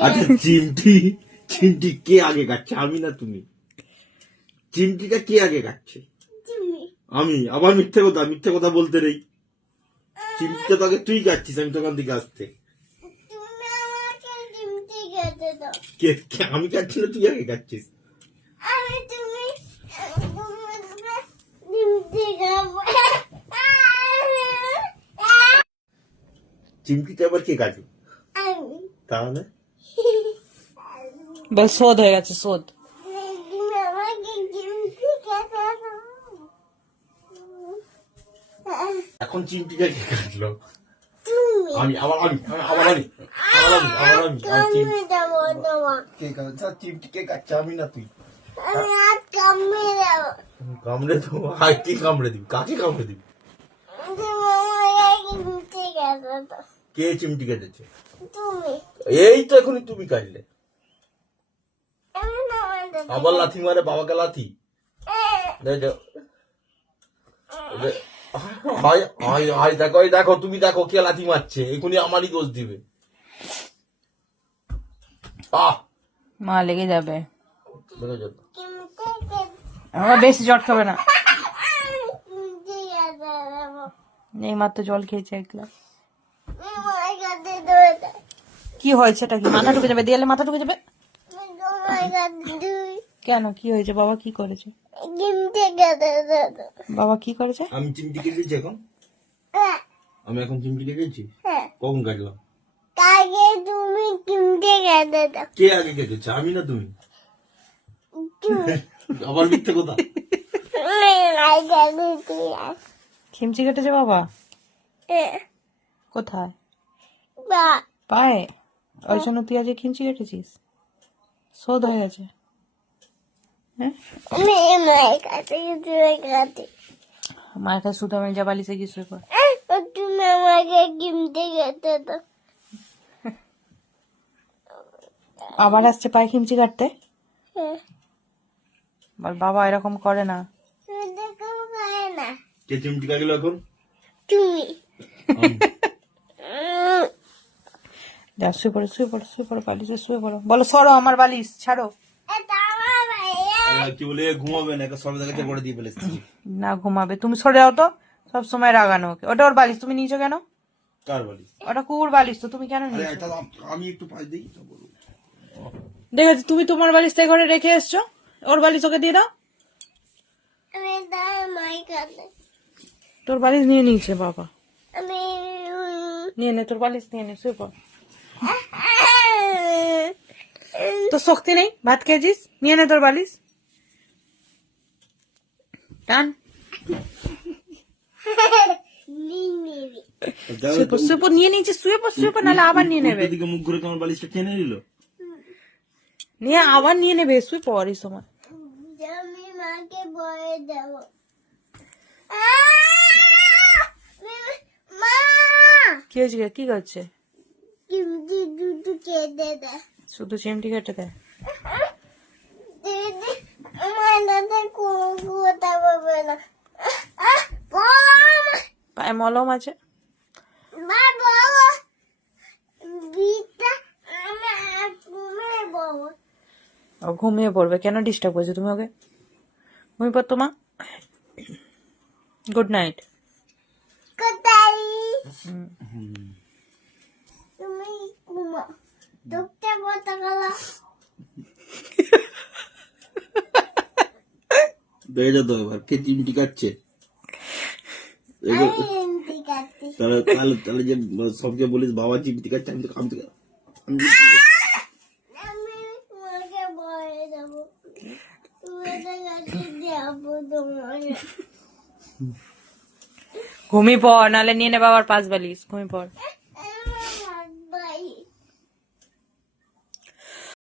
আচ্ছা চিমটি চিমটি কে আগে কাটছে আমি না তুমি? চিমটিটা কে আগে কাটছে আমি। আবার মিথ্যে কথা মিথ্যে কথা বলতে নেই। চিমটিটা তো আগে তুই কাটছিস আমি তোখান থেকে আসতে। আমি কাটছি না তুই আগে কাটছিস চিমটিটা আবার কে কাটবে তাহলে? বল শোধ হয়ে গেছে শোধ এখন চিমটিটা কে কাটলো? আমি আবার আমি আবার আমি আবার আমি আবার আমি কে কাটছে স্যার, চিমটি কে কাটছে? আমি না তুই। কামড়ে দেবো। আর কে কামড়ে দিবি? কাকে কামড়ে দিবি? কে চিমটি কেটেছে? এই তো এখনই তুমি কাটলে। আবার লাথি মারে বাবাকে লাথি। দেখো দেখো তুমি দেখো কে লাথি মারছে। এখনই আমারই দোষ দিবে। আহ! মা লেগে যাবে। আমার বেশি জট খাবে না। এই মাত্র জল খেয়েছে এক গ্লাস। কি হয়েছে এটা কি? মাথা ঢুকে যাবে দেয়ালে মাথা ঢুকে যাবে? কেন? কি হয়েছে? বাবা কি করেছে? চিমটি খেতে দেবো বাবা কি করেছে? আমি চিমটি কেটেছি এখন? হ্যাঁ। আমি এখন চিমটি কেটেছি? হ্যাঁ। কখন কাটলাম? কাকে তুমি চিমটি খেতে দাও। কে আগে কেটেছে? আমি না তুমি? আবার মিথ্যে কথা? খিমচি কেটেছে বাবা? হ্যাঁ। কোথায়? পায়ে? ওই জন্য তুই আজকে খিমচি কেটেছিস? শোধ হয়ে গেছে। কাছে তুই কাছে মায়ের কাছে শুধু আমি যা বালিশে গিয়ে শুয়ে পড়। তুমি আমাকে খেতে দাও আবার আসছে পায়ে খিমচি কাটতে? হ্যাঁ বল বাবা এরকম করে না। তুমি দেখো পায় না কে চিমটি কাটলো এখন? তুমি। যা শুয়ে পড়ো শুয়ে পড়ো শুয়ে পড়ো বালিশে শুয়ে পড়ো। বলো সরো আমার বালিশ ছাড়ো। এটা কি বলে ঘুমাবে না সব জায়গাতে করে দিয়ে ফেলেছি। না ঘুমাবে। তুমি সরে যাও তো সব সময় রাগানো ওকে। ওটা ওর বালিশ তুমি নিয়েছো কেন? কার ওটা কুকুর বালিশ তো তুমি কেন নিয়েছো? আমি একটু পাশ দিই তো দেখেছি তুমি তোমার বালিশ থেকে ঘরে রেখে এসছো? ওর বালিশ ওকে দিয়ে দাও। তার তোর বালিশ নিয়ে নিয়েছে বাবা। নিয়ে নে তোর বালিশ নিয়ে নে শুয়ে পড়। তো শক্তি নেই? ভাত খেয়েছিস? নিয়ে নে তোর বালিশ। টান শুয়ে পড় নিয়ে নিয়েছিস শুয়ে পড় শুয়ে পড় নাহলে আবার নিয়ে নেবে। উল্টো দিকে মুখ ঘুরে তোমার বালিশটা টেনে নিল? নিয়ে আবার নিয়ে নেবে শুয়ে পড় এই সময়। আমি মাকে বয়ে দেব। মা! কি হয়েছে? কি করছে? শুধু চিমটি কেটে দেয় দিদি আমার দাদা কোথা পাবে না আহ, বলো না। পায়ে মলম আছে ও ঘুমিয়ে পড়বে কেন ডিস্টার্ব করছ তুমি ওকে? ঘুমিয়ে পড়তো মা। গুড নাইট কোথায় তুমি ঘুমো দুঃখে পথে গেলো এবার কে চিমটি কাটছে? তাহলে তাহলে তাহলে যে সবকে বলিস বাবা চিমটি কাটছে আমি তো আমি যাব তোমাকে। ঘুমিয়ে পড় নাহলে নিয়ে নে বাবার পাঁচ বালিশ ঘুমিয়ে পড়।